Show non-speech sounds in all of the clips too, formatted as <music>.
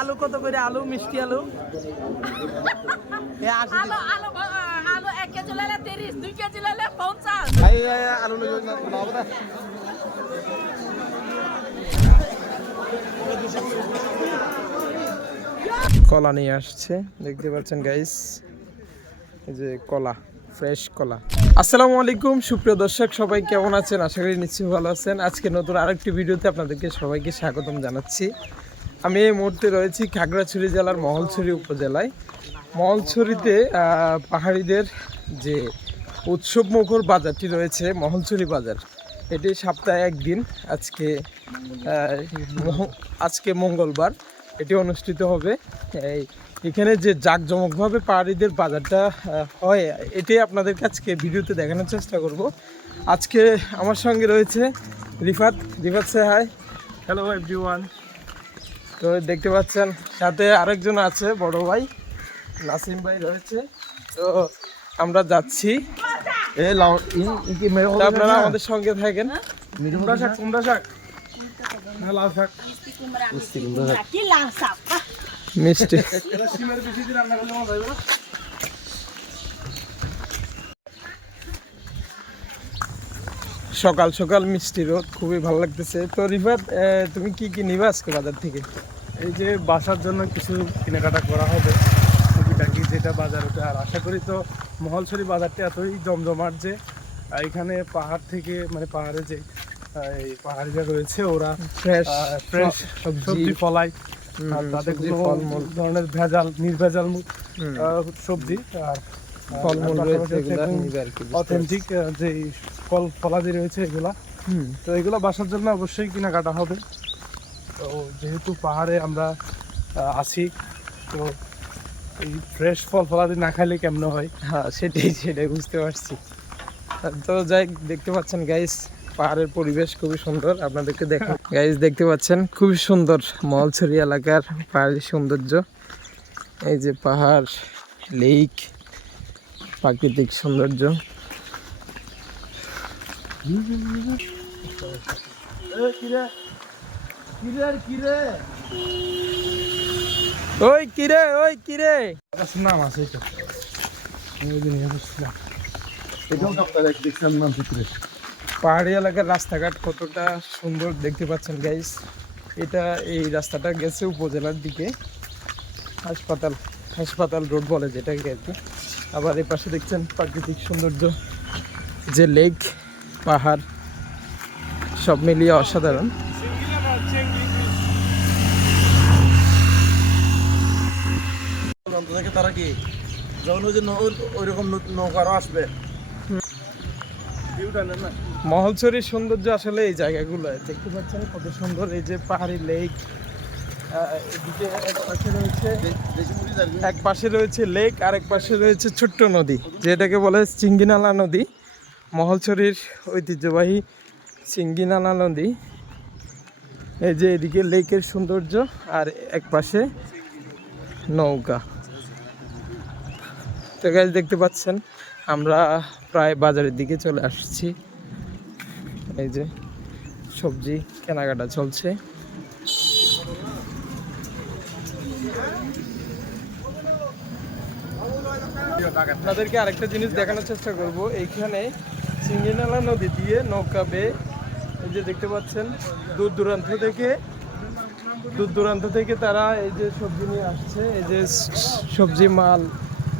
আলু কত করে? আলু মিষ্টি আলু? এক কেজি লাইলে তিরিশ দুই কেজি লাইলে পঞ্চাশ। কলা নিয়ে আসছে দেখতে পাচ্ছেন গাইস এই যে কলা ফ্রেশ কলা। আসসালামু আলাইকুম সুপ্রিয় দর্শক সবাই কেমন আছেন? আশা করি নিশ্চয়ই ভালো আছেন। আজকে নতুন আরেকটি ভিডিওতে আপনাদেরকে সবাইকে স্বাগতম জানাচ্ছি। আমি এই মুহূর্তে রয়েছি খাগড়াছড়ি জেলার মহলছড়ি উপজেলায়। মহলছড়িতে পাহাড়িদের যে উৎসব মুখর বাজারটি রয়েছে, মহলছড়ি বাজার, এটি সপ্তাহে একদিন, আজকে আজকে মঙ্গলবার এটি অনুষ্ঠিত হবে। এই, এখানে যে জাঁকজমকভাবে পাহাড়িদের বাজারটা হয় এটাই আপনাদের আজকে ভিডিওতে দেখানোর চেষ্টা করব। আজকে আমার সঙ্গে রয়েছে রিফাত। রিফাত সে হাই হ্যালো এভরিওয়ান তো দেখতে পাচ্ছেন সাথে আরেকজন আছে বড় ভাই নাসিম ভাই রয়েছে। তো আমরা যাচ্ছি। আপনারা আমাদের সঙ্গে থাকেন। কুমড়া শাক কুমড়া শাক। লাল সাপ মিষ্টি রান্না করলে মজা হবে না সকাল সকাল মিষ্টি রোদ খুবই ভালো লাগতেছে। তো রিফাত তুমি কি কি নিবা আজকে বাজার থেকে? এই যে বাসার জন্য কিছু কেনাকাটা করা হবে। টুকিটাকি যেটা বাজার ওঠে আর আশা করি তো মহলছড়ি বাজারটা এতই জমজমাট যে এখানে পাহাড় থেকে মানে পাহাড়ে যে এই পাহাড়িরা রয়েছে ওরা ফ্রেশ ফ্রেশ সবজি ফলাই আর তাদের কোনো ধরনের ভেজাল নির্ভেজাল সবজি আর ফলমূল রয়েছে এগুলা নিবে আর কি অথেন্টিক যে ফল ফলাদি রয়েছে এগুলা। তো এগুলো বাসার জন্য অবশ্যই কেনাকাটা হবে। তো যেহেতু পাহাড়ে আমরা আছি তো এই ফ্রেশ ফল ফলাদি না খাইলে কেমন হয়? হ্যাঁ সেটাই সেটাই বুঝতে পারছি। তো যাই দেখতে পাচ্ছেন গাইস পাহাড়ের পরিবেশ খুবই সুন্দর আপনাদেরকে দেখো। <laughs> গাইস দেখতে পাচ্ছেন খুবই সুন্দর মলছড়ি এলাকার পাহাড়ি সৌন্দর্য। এই যে পাহাড় লেক প্রাকৃতিক সৌন্দর্য। ওই কিরে ওই কিরে নাম আছে পাহাড়ি এলাকার রাস্তাঘাট কতটা সুন্দর দেখতে পাচ্ছেন গাইস এটা এই রাস্তাটা গেছে উপজেলার দিকে। হাসপাতাল হাসপাতাল রোড বলে যেটাকে আর কি। আবার এই পাশে দেখছেন প্রাকৃতিক সৌন্দর্য যে লেক পাহাড় সব মিলিয়ে অসাধারণ। থেকে তারা কি যখন ওই যে ওইরকম নৌকারও আসবে? মহলছড়ির সৌন্দর্য আসলে এই জায়গাগুলো দেখতে পাচ্ছেন কত সুন্দর এই যে পাহাড়ি লেক এক পাশে রয়েছে লেক আর এক পাশে রয়েছে ছোট্ট নদী, যেটাকে বলে চিঙ্গিনালা নদী। মহলছড়ির ঐতিহ্যবাহী চিঙ্গিনালা নদী। এই যে এদিকে লেকের সৌন্দর্য আর এক পাশে নৌকা। তো গাছ দেখতে পাচ্ছেন, আমরা প্রায় বাজারের দিকে চলে আসছি। এই যে সবজি কেনাকাটা চলছে। আপনাদেরকে আরেকটা জিনিস দেখানোর চেষ্টা করব। এইখানে সিঙ্গিনালা নদী দিয়ে নৌকা বেয়ে এই যে দেখতে পাচ্ছেন, দূর দূরান্ত থেকে, দূর দূরান্ত থেকে তারা এই যে সবজি নিয়ে আসছে, এই যে সবজি মাল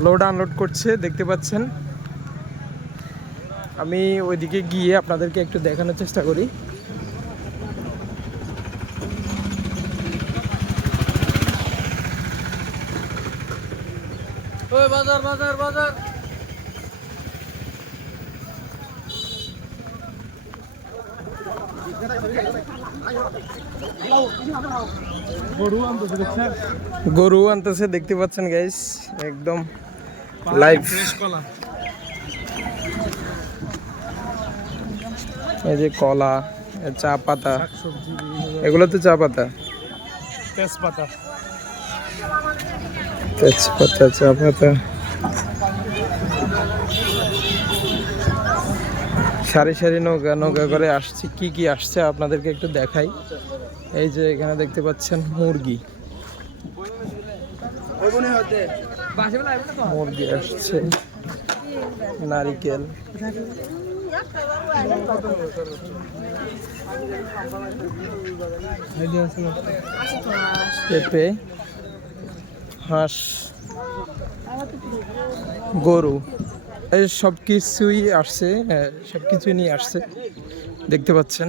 লোড আনলোড করছে, দেখতে পাচ্ছেন। আমি ওইদিকে গিয়ে আপনাদেরকে একটু দেখানোর চেষ্টা করি ওই বাজার বাজার বাজার। গরু আনতেছে দেখতে পাচ্ছেন গাইস একদম লাইভ এই যে কলা চা পাতা। এগুলো তো চা পাতা? তেজপাতা। তেজপাতা চা পাতা। সারি সারি নৌকা নৌকা করে আসছে। কি কি আসছে আপনাদেরকে একটু দেখাই। এই যে এখানে দেখতে পাচ্ছেন মুরগি। মুরগি আসছে। নারিকেল। পেঁপে। হাঁস। গরু। সব কিছুই আসছে সব কিছুই নিয়ে আসছে। দেখতে পাচ্ছেন।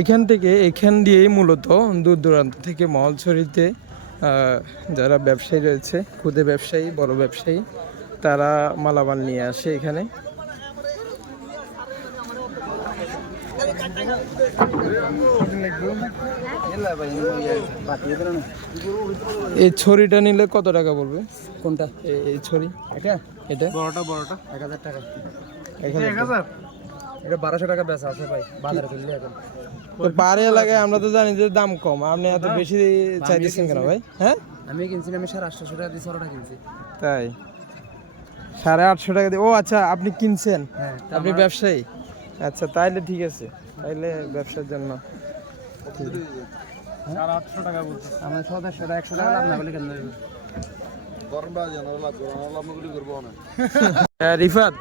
এখান থেকে, এখান দিয়েই মূলত দূর দূরান্ত থেকে মহলছড়িতে যারা ব্যবসায়ী রয়েছে ক্ষুদে ব্যবসায়ী, বড় ব্যবসায়ী, তারা মালামাল নিয়ে আসে এখানে। এই ছড়িটা নিলে কত টাকা পড়বে? কোনটা? এই- এই ছড়ি। এটা? এটা? বড়টা বড়টা। এক হাজার টাকা। এক হাজার এটা বারোশো টাকা বেচা আছে ভাই বাজারে তুললে এখন। তো পাহাড়ি এলাকায় আমরা তো জানি যে দাম কম আপনি এত বেশি চাইতেছেন কেন ভাই? হ্যাঁ? আমি কিনছি আমি সাড়ে আটশোশো টাকা দিয়ে ছটা কিনছি। তাই? সাড়ে আটশো টাকা দিয়ে ও আচ্ছা আপনি কিনছেন? হ্যাঁ আপনি ব্যবসায়ী? আচ্ছা তাইলে ঠিক আছে। তাইলে ব্যবসার জন্য। আমার টাকা একশো টাকা লাভ না বলে কেন <laughs> রিফাত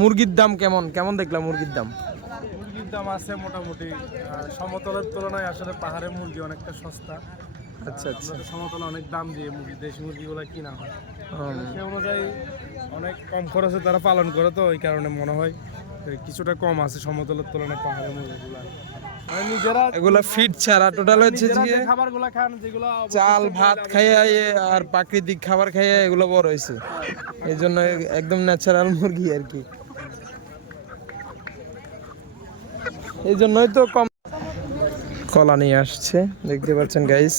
মুরগির দাম কেমন? কেমন দেখলাম মুরগির দাম? মুরগির দাম আছে মোটামুটি সমতলের তুলনায় আসলে পাহাড়ের মুরগি অনেকটা সস্তা। আচ্ছা আচ্ছা। সমতলে অনেক দাম দিয়ে মুরগি দেশি মুরগিগুলো কিনা হয়। সে অনুযায়ী অনেক কম খরচে তারা পালন করে তো ওই কারণে মনে হয় কিছুটা কম আছে সমতলের তুলনায় পাহাড়ের মুরগিগুলো। এগুলা ছাড়া টোটাল হচ্ছে যে চাল ভাত খাইয়ে আর প্রাকৃতিক খাবার খাইয়ে এগুলো বড় হয়েছে এই জন্য একদম ন্যাচারাল মুরগি আর কি। এই জন্যই তো কম কলা নিয়ে আসছে। দেখতে পাচ্ছেন গাইস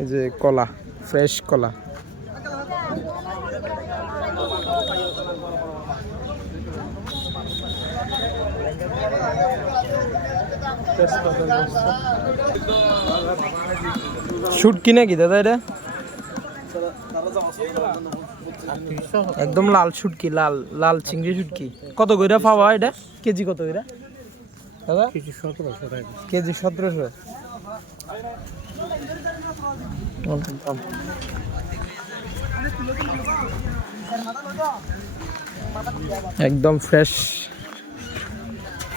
এই যে কলা ফ্রেশ কলা। শুটকি নাকি, দাদা এটা? একদম লাল শুটকি লাল লাল চিংড়ি শুটকি কত কইরা পাওয়া এটা? কেজি কত কইরা? দাদা? কেজি সতেরোশো। একদম ফ্রেশ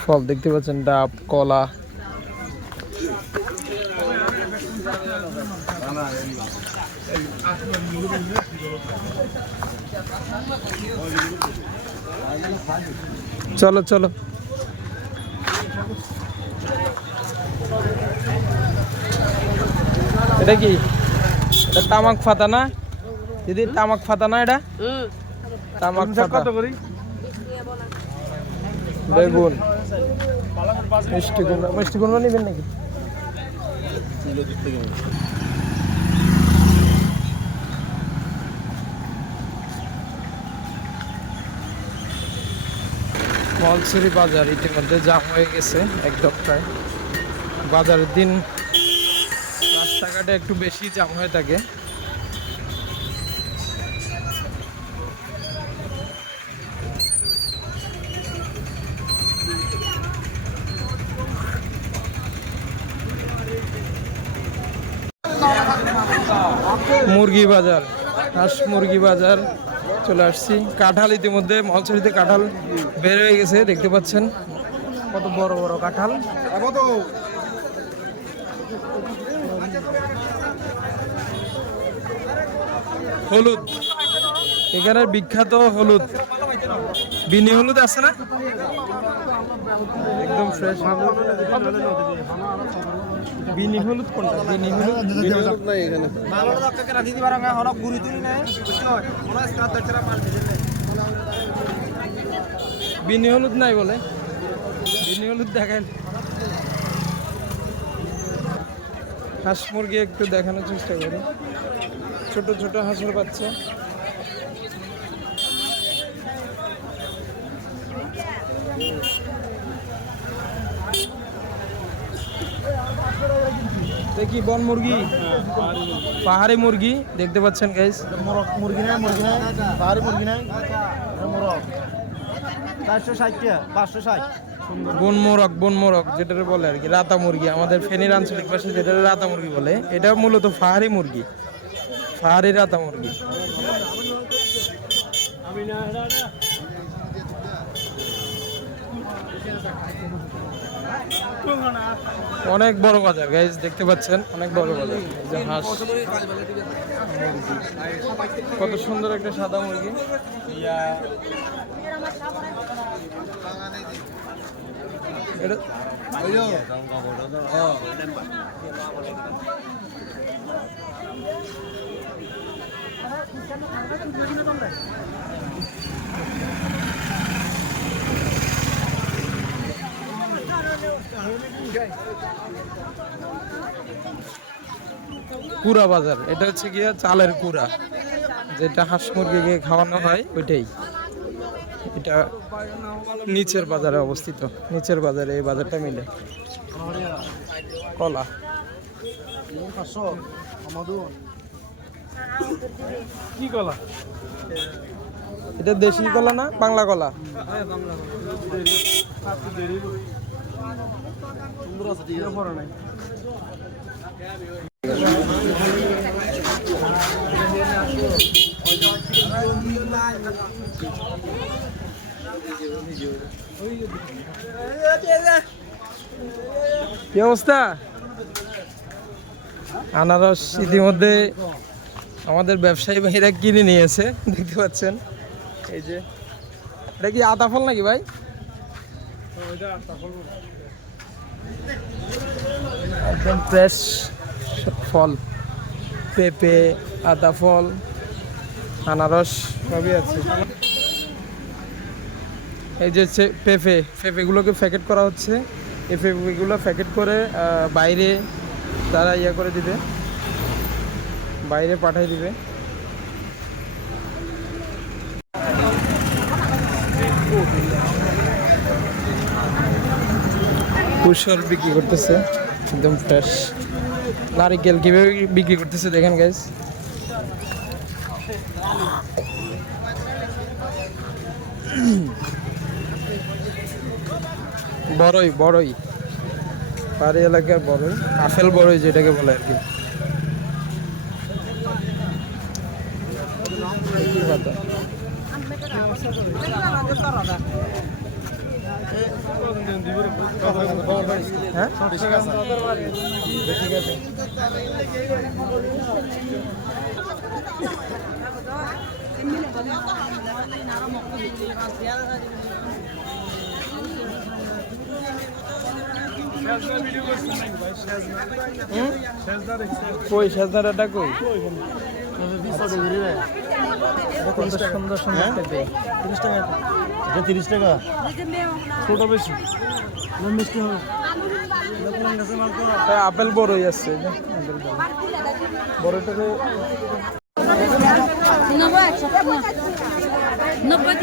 ফল দেখতে পাচ্ছেন, ডাব, কলা। চলো চলো। এটা কি? এটা তামাক ফাতা না? দিদি তামাক ফাতা না এটা? তামাক ফাতা। কত করি? বেগুন। মিষ্টি কুমড়া। মিষ্টি কুমড়া নেবেন নাকি? মলসুরি বাজার ইতিমধ্যে জাম হয়ে গেছে এক দপ্তায় বাজারের দিন রাস্তাঘাটে একটু বেশি জাম হয়ে থাকে। মুরগি বাজার, হাঁস মুরগি বাজার চলে আসছি। কাঁঠাল ইতিমধ্যে, মলছড়িতে কাঁঠাল বের হয়ে গেছে, দেখতে পাচ্ছেন। কত বড় বড় কাঁঠাল। হলুদ। এখানের বিখ্যাত হলুদ। বিনি হলুদ আছে না? একদম ফ্রেশ বিনি হলুদ কোনটা? বিনি হলুদ? বিনি হলুদ নাই এখানে। বিনি হলুদ নাই বলে। বিনি হলুদ দেখান। হাঁস মুরগি একটু দেখানোর চেষ্টা করি। ছোট ছোট হাঁসের বাচ্চা। দেখি বন মুরগি? পাহাড়ি মুরগি দেখতে পাচ্ছেন গাইস মুরগি নাই মুরগি নাই। পাহাড়ি মুরগি নাই। মোরগ। চারশো ষাট টাকা পাঁচশো ষাট। বন মোরগ বন মোরগ যেটা বলে আর কি রাতা মুরগি। আমাদের ফেনীর আঞ্চলিক ভাষায় যেটা রাতা মুরগি বলে এটা মূলত ফাহারি মুরগি। ফাহারি রাতা মুরগি। অনেক বড় বাজার গাইজ দেখতে পাচ্ছেন? অনেক বড় বাজার। হাঁস। কত সুন্দর একটা সাদা মুরগি। কুড়া বাজার। এটা হচ্ছে গিয়া চালের কুড়া। যেটা হাঁস মুরগিকে খাওয়ানো হয় ওইটাই। এটা নিচের বাজারে অবস্থিত। নিচের বাজারে এই বাজারটা মিলে। কলা। কি কলা? এটা দেশি কলা না বাংলা কলা? কি অবস্থা? আনারস ইতিমধ্যে আমাদের ব্যবসায়ী ভাইরা কিনে নিয়েছে, দেখতে পাচ্ছেন। এই যে, এটা কি আতা ফল নাকি ভাই? একদম ফ্রেশ ফল, পেঁপে, আদা ফল, আনারস, সবই আছে। এই যে হচ্ছে পেঁপে, পেঁপেগুলোকে প্যাকেট করা হচ্ছে। এই পেঁপেগুলো প্যাকেট করে বাইরে তারা ইয়ে করে দিবে। বাইরে পাঠিয়ে দিবে। কুশল বিক্রি করতেছে, একদম ফ্রেশ নারিকেল কীভাবে বিক্রি করতেছে দেখেন গাইজ বড়ই বড়ই। পাহাড়ি এলাকার বড়ই আফেল বড়ই যেটাকে বলে আর কি পাতা? হ্যাঁ ঠিক আছে। কই সাজনাটা কই? কত সুন্দর সুন্দর পেঁপে এটা তিরিশ টাকা। ছোট বেশি। তাই আপেল বড়ই আছে বড়টাকে নব্বই একশো নব্বই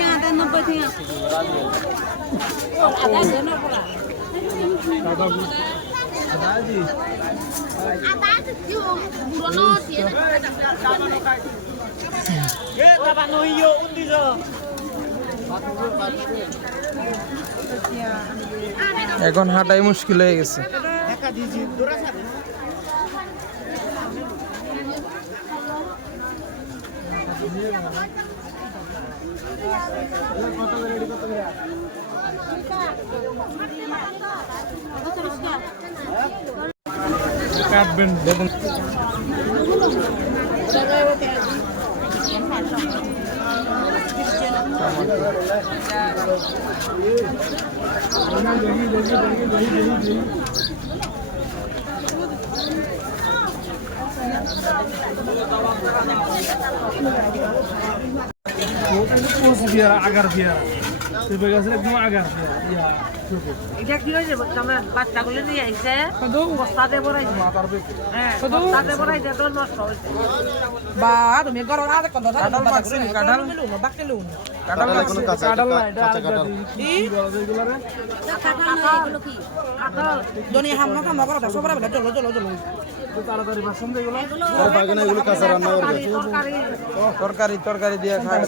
এখন হাঁটাই মুশকিল হয়ে গেছে। কাটবেন দেখুন আগার বিয়ার পেঁপে গাছের একদম আগার পেঁপে এটা কি হয়েছে তোমার বাচ্চাগুলো নিয়ে আইছে বস্তাতে ভরাইছে হ্যাঁ বস্তাতে ভরাইছে তো নষ্ট হয়েছে বা তুমি গরম আদে কত কাঁঠাল কাঁঠাল বাকিলু কাঁঠাল কাঁঠাল না এটা আগার কি বলা যায় এগুলো রে জনি হামলা কাম করো দশ বড় বড় চলো চলো চলো তাড়াতাড়ি বাসন এগুলো এগুলো কাঁচা রান্না করবে তরকারি তরকারি তরকারি দিয়ে খায়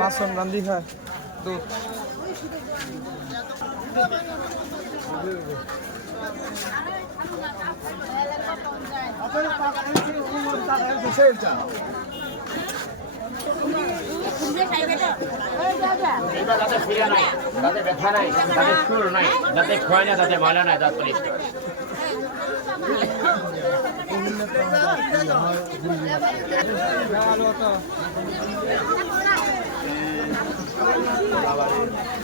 পাঁচশো রান্ধি খায় দুধ যাতে ফিরে নাই নাই যাতে চুল নাই যাতে ক্ষয় নাই যাতে Nam cái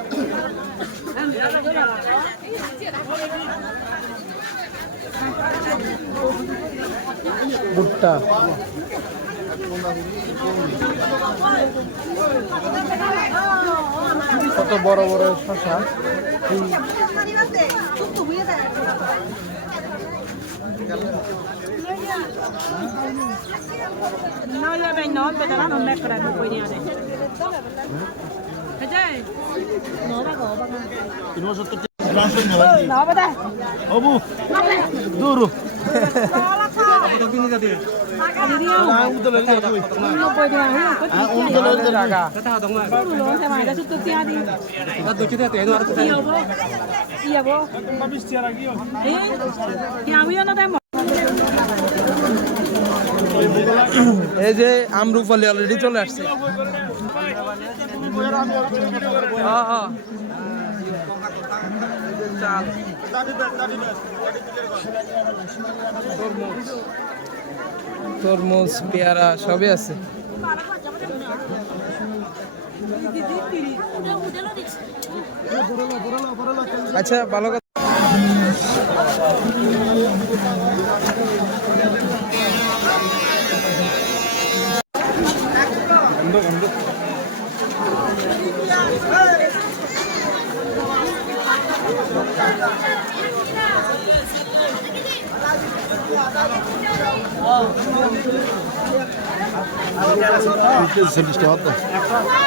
ভুট্টা কত বড় বড় শশা No ya ven, no, pero no me creo que voy a ir. ¿Qué No, pero অবু দূর no No এই যে আমরুপালি অলরেডি চলে আসছে হ্যাঁ, হ্যাঁ। চাল তরমুজ পেয়ারা সবই আছে। আচ্ছা ভালো কথা।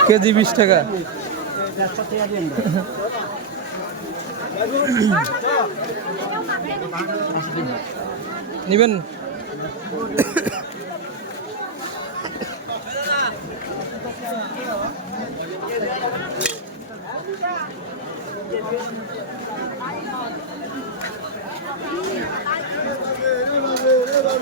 কেজি বিশ টাকা। নিবেন?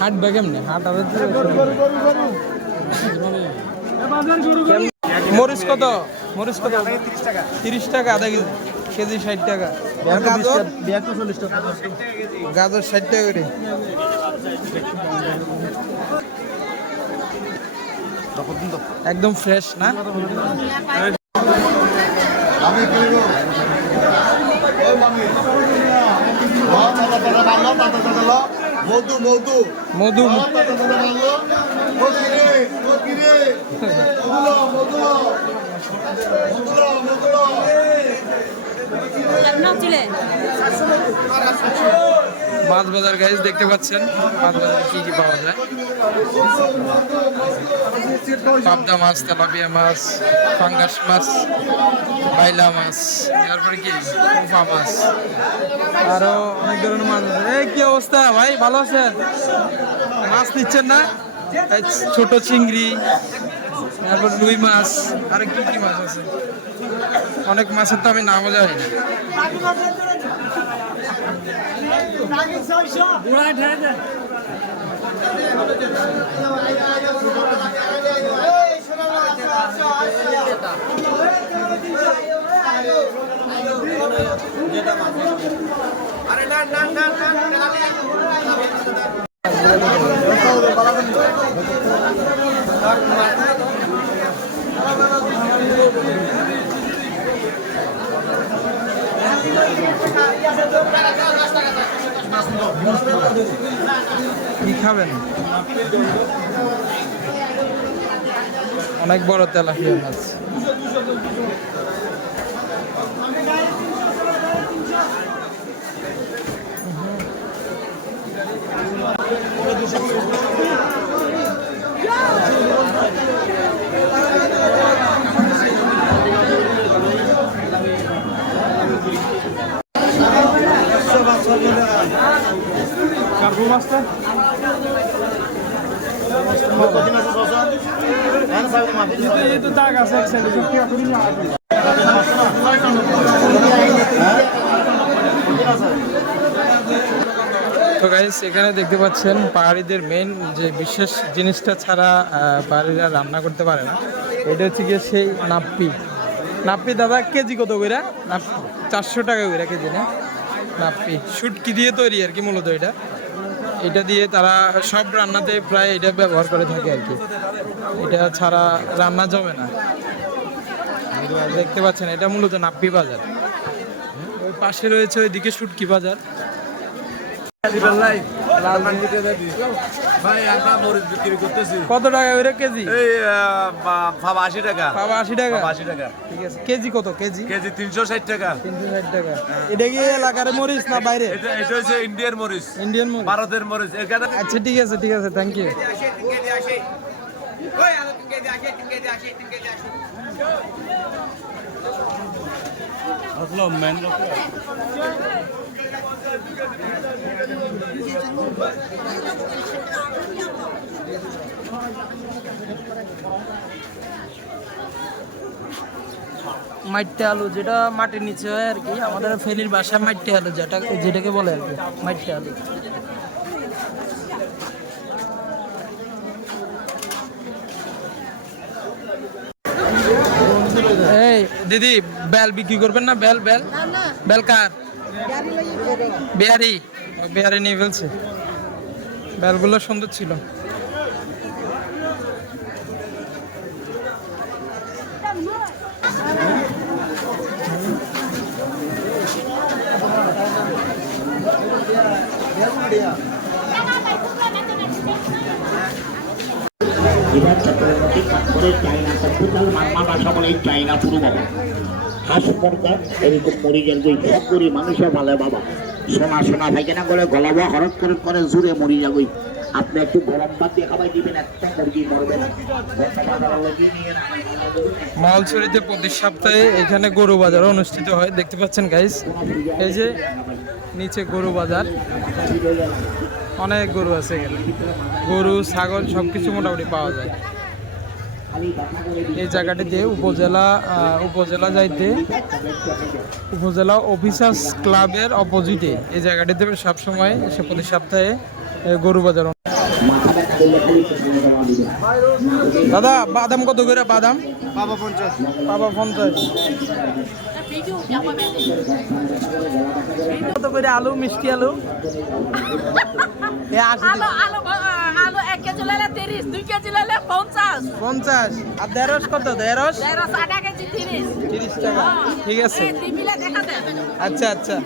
হাট কেমনে? হাট আবার মরিচ কত? মরিচ কত? তিরিশ টাকা আধা কেজি কেজি ষাট টাকা। গাজর? গাজর ষাট টাকা করে। একদম ফ্রেশ না? মধু মধু। মধু। মাছ বাজার গাইজ দেখতে পাচ্ছেন মাছ বাজারে কি কি পাওয়া যায়। পাবদা মাছ, তেলাপিয়া মাছ, ফাঙ্গাস মাছ, বাইলা মাছ তারপরে কি? কুফা মাছ। আরও অনেক ধরনের মাছ আছে। এই কি অবস্থা? ভাই, ভালো আছেন? মাছ নিচ্ছেন না? ছোট চিংড়ি তারপর রুই মাছ আর কি কি মাছ আছে অনেক মাছের তো আমি নামও জানি না কি খাবেন? অনেক বড় তেলাপিয়া মাছ। মাছটা তো দাগ আছে এক সাইডে কি করি না তো গাইস এখানে দেখতে পাচ্ছেন পাহাড়িদের মেন যে বিশেষ জিনিসটা ছাড়া আহ, পাহাড়িরা রান্না করতে পারে না এটা হচ্ছে গিয়ে সেই নাপ্পি। নাপ্পি দাদা কেজি কত করে? চারশো টাকা করে কেজি না? নাপ্পি। শুটকি দিয়ে তৈরি আর কি মূলত এটা। এটা দিয়ে তারা সব রান্নাতে প্রায় এটা ব্যবহার করে থাকে আর কি। এটা ছাড়া রান্না জমে না। দেখতে পাচ্ছেন, এটা মূলত নাপ্পি বাজার। ওই পাশে রয়েছে ওইদিকে শুটকি বাজার। কত টাকা করে কেজি? আশি টাকা বাবা আশি টাকা। আশি টাকা ঠিক আছে। কেজি কত? কেজি? কেজি তিনশো ষাট টাকা। তিনশো ষাট টাকা এটা কি এলাকার মরিচ না বাইরে? এটা হচ্ছে ইন্ডিয়ার মরিচ ইন্ডিয়ান ভারতের মরিচ। আচ্ছা ঠিক আছে ঠিক আছে থ্যাংক ইউ মাইটে আলু যেটা মাটির নিচে হয় আর কি আমাদের ফেনীর বাসায় মাইটে আলু যেটা যেটাকে বলে আর কি মাইটে আলু। এই দিদি বেল বিক্রি করবেন না? বেল বেল? বেল কার? বিহারি বিহারি নিয়ে ফেলছে বেলগুলো সুন্দর ছিল। এবার চক্রবর্তী পাথরের চাইনা সভ্যতার মাম্মা ভাষা বলে চাইনা পুরো বাবা হাঁস মুরগা এরকম মরি গেল সব করি মানুষে ভালো বাবা? সোনা সোনা ভাইকেনা করে, গলা বা হরত করে করে জুড়ে মরি যাবই আপনি একটু গরম ভাত দিয়ে খাবাই দিবেন, একটা মুরগি মরবে না। মহলছড়িতে প্রতি সপ্তাহে এখানে গরু বাজার অনুষ্ঠিত হয়। দেখতে পাচ্ছেন গাইস এই যে নিচে গরু বাজার, অনেক গরু আছে এখানে। গরু, ছাগল সব কিছু মোটামুটি পাওয়া যায়। এই জায়গাটিতে উপজেলা উপজেলা যাইতে উপজেলা অফিসার্স ক্লাবের অপোজিটে এই জায়গাটিতে সবসময় সে প্রতি সপ্তাহে গরু বাজার দাদা বাদাম কত করে বাদাম? বাবা পঞ্চাশ। বাবা পঞ্চাশ। কত করে আলু মিষ্টি আলু। আলু আলু আলু এক কেজি তিরিশ দুই কেজি লালে পঞ্চাশ। পঞ্চাশ। আর দেড়শ কত? দেড়শ দেড়শো আধা কেজি তিরিশ। তিরিশ টাকা। ঠিক আছে। আচ্ছা আচ্ছা।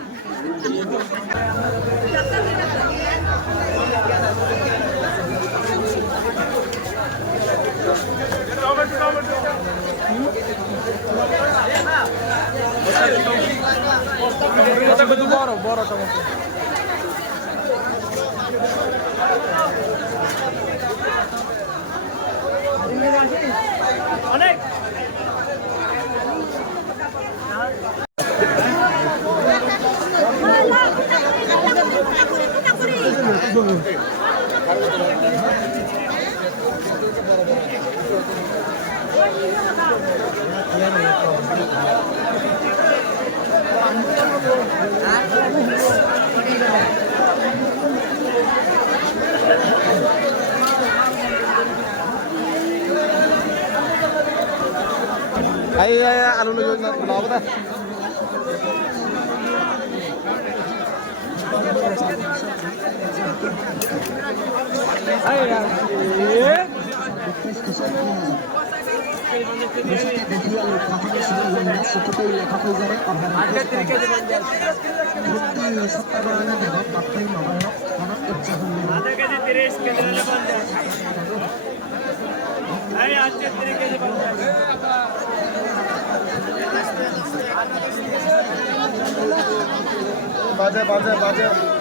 বাজে বাজে বাজে।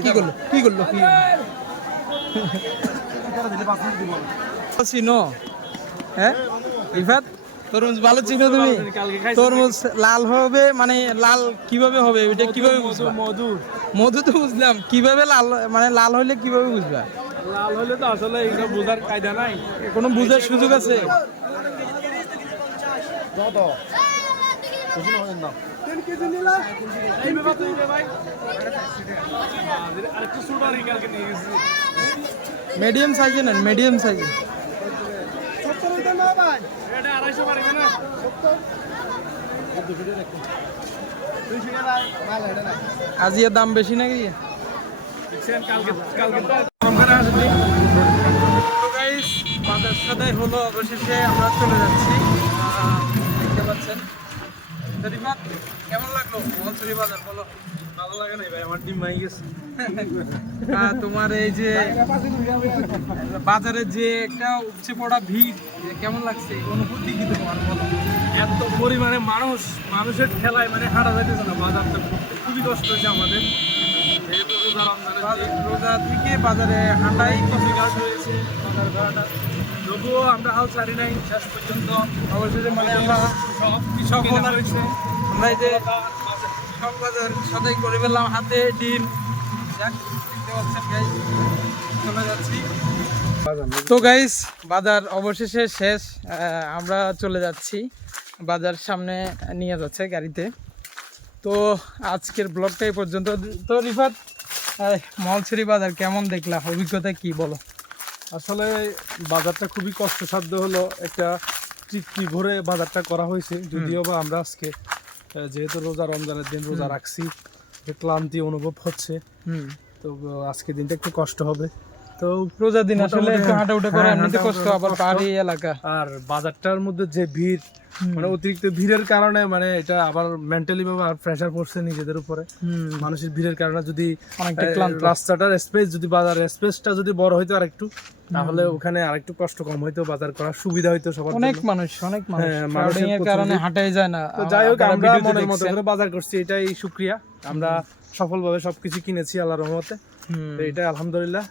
কি করল কি করল কি চিনো হ্যাঁ রিফাত তরমুজ ভালো চিনো তুমি তরমুজ লাল হবে মানে লাল কীভাবে হবে এটা কীভাবে বুঝবা মধু মধু তো বুঝলাম কীভাবে লাল মানে লাল হলে কীভাবে বুঝবা লাল হলে তো আসলে এটা বোঝার কায়দা নাই কোনো বুঝার সুযোগ আছে ব্যাপার তো এই ভাই আরেকটু ছোট আর কালকে নিয়ে গেছি। মিডিয়াম সাইজে নেন মিডিয়াম সাইজে। এটা আড়াইশো পারবে না? আজ এর দাম বেশি নাকি? কালকে কালকে বাজার সদাই হলো অবশেষে আমরা চলে যাচ্ছি। দেখতে পাচ্ছেন। কেমন লাগল? মহলছড়ি বাজার বলো। ভালো লাগে না ভাই? আমার ডিম মাই গেছে। <laughs> তোমার এই যে বাজারে যে একটা উপচে পড়া ভিড় কেমন লাগছে? অনুভূতি কি তোমার? বলো। এত পরিমাণে মানুষ মানুষের ঠেলায় মানে হাঁটা যাইতেছে না বাজারটা। খুবই কষ্ট হয়েছে আমাদের। রোজা থেকে বাজারে হাঁটাই কফি গাছ হয়েছে। বাজার ভাড়াটা তবুও আমরা হাল ছাড়ি নাই শেষ পর্যন্ত অবশেষে মানে আমরা কেনা হয়েছে। আমরা এই যে সব করে ফেললাম হাতে ডিম। চলে যাচ্ছি। তো গাইস বাজার অবশেষে শেষ আহ, আমরা চলে যাচ্ছি। বাজার সামনে নিয়ে যাচ্ছে গাড়িতে। তো আজকের ব্লগটা এই পর্যন্ত। তো রিফাত মলছড়ি বাজার কেমন দেখলা? অভিজ্ঞতা কি বলো? আসলে বাজারটা খুবই কষ্টসাধ্য হলো একটা তৃপ্তি ভরে বাজারটা করা হয়েছে। যদিও বা আমরা আজকে যেহেতু রোজা রমজানের দিন রোজা রাখছি ক্লান্তি অনুভব হচ্ছে হুম। তো আজকে দিনটা একটু কষ্ট হবে। তো রোজার দিন আসলে উঠা করে হ্যাঁ, এমনিতে কষ্ট আবার পাহাড়ি এলাকা। আর বাজারটার মধ্যে যে ভিড় মানে অতিরিক্ত ভিড়ের কারণে মানে এটা আবার মেন্টালি ভাবে আর পড়ছে নিজেদের উপরে। মানুষের ভিড়ের কারণে যদি অনেকটা ক্লান্ত। রাস্তাটার স্পেস যদি বাজারের স্পেসটা যদি বড় হইতো আর একটু তাহলে ওখানে আরেকটু কষ্ট কম হইতো বাজার করার সুবিধা হইতো সবার অনেক মানুষ অনেক মানুষ। হ্যাঁ, এর কারণে। হাঁটাই যায় না। তো যাই হোক আমরা মনের মতো করে বাজার করছি এটাই শুক্রিয়া আমরা সফলভাবে সবকিছু কিনেছি আল্লাহ রহমতে। হুম। তো এটাই আলহামদুলিল্লাহ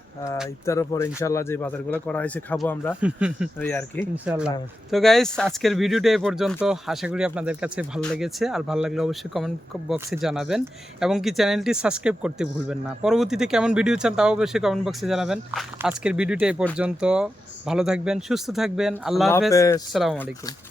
ইফতারের পরে ইনশাল্লাহ যে বাজারগুলো করা হয়েছে খাব আমরা <laughs> ওই আর কি ইনশাআল্লাহ। তো গাইস আজকের ভিডিওটা এই পর্যন্ত। আশা করি আপনাদের কাছে ভালো লেগেছে। আর ভালো লাগলে অবশ্যই কমেন্ট বক্সে জানাবেন। এবং কি চ্যানেলটি সাবস্ক্রাইব করতে ভুলবেন না। পরবর্তীতে কেমন ভিডিও চান তাও অবশ্যই কমেন্ট বক্সে জানাবেন। আজকের ভিডিওটা এই পর্যন্ত। ভালো থাকবেন সুস্থ থাকবেন। আল্লাহ হাফেজ। আসসালামু আলাইকুম।